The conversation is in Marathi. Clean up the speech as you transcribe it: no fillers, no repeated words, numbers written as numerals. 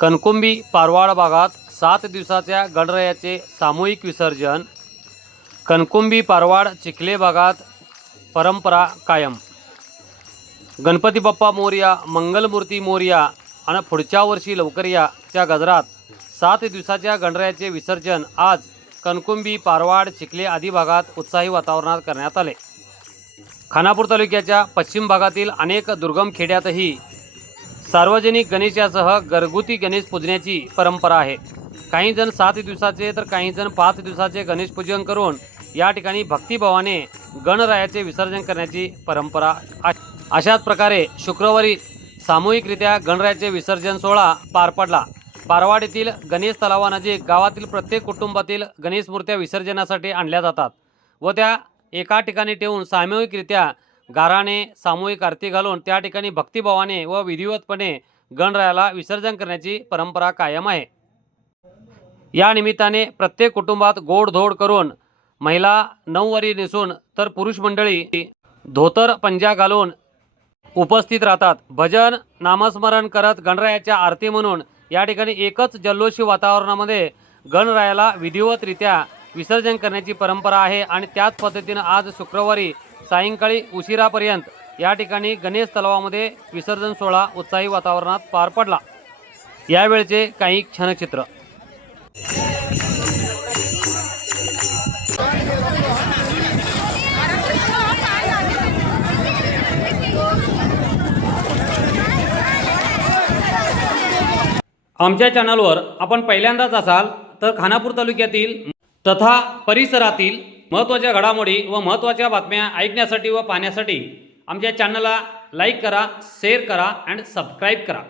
कणकुंबी पारवाड भागात 7 दिवसाच्या गणरायाचे सामूहिक विसर्जन। कणकुंबी पारवाड चिखले भागात परंपरा कायम। गणपती बाप्पा मोरया, मंगलमूर्ती मोरया आणि पुढच्या वर्षी लवकर या च्या गजरात 7 दिवसाच्या गणरायाचे विसर्जन आज कणकुंबी पारवाड चिखले आदी भागात उत्साही वातावरणात करण्यात आले। खानापूर तालुक्याच्या पश्चिम भागातील अनेक दुर्गम खेड्यातही सार्वजनिक गणेशासह घरगुती गणेश पूजण्याची परंपरा आहे। काही जण 7 दिवसाचे तर काही जण 5 दिवसाचे गणेश पूजन करून या ठिकाणी भक्तिभावाने गणरायाचे विसर्जन करण्याची परंपरा आहे। अशाच प्रकारे शुक्रवारी सामूहिकरित्या गणरायाचे विसर्जन सोहळा पार पडला। पारवाड येथील गणेश तलावानजीक गावातील प्रत्येक कुटुंबातील गणेश मूर्त्या विसर्जनासाठी आणल्या जातात व त्या एका ठिकाणी ठेवून सामूहिकरित्या गाराने सामूहिक आरती घालून त्या ठिकाणी भक्तिभावाने व विधिवतपणे गणरायाला विसर्जन करण्याची परंपरा कायम आहे। या निमित्ताने प्रत्येक कुटुंबात गोडधोड करून महिला नऊवारी नेसून तर पुरुष मंडळी धोतर पंजा घालून उपस्थित राहतात। भजन नामस्मरण करत गणरायाच्या आरती म्हणून या ठिकाणी एकच जल्लोषी वातावरणामध्ये गणरायाला विधिवतरित्या विसर्जन करण्याची परंपरा आहे। आणि त्याच पद्धतीने आज शुक्रवारी सायंकाळी उशिरापर्यंत या ठिकाणी गणेश तलावामध्ये विसर्जन सोहळा उत्साही वातावरणात पार पडला। यावेळचे काही क्षणचित्र। आमच्या चॅनलवर आपण पहिल्यांदाच असाल तर खानापूर तालुक्यातील तथा परिसरातील महत्त्वाच्या घडामोडी व महत्त्वाच्या बातम्या ऐकण्यासाठी व पाहण्यासाठी आमच्या चॅनलला लाईक करा, शेअर करा आणि सबस्क्राईब करा।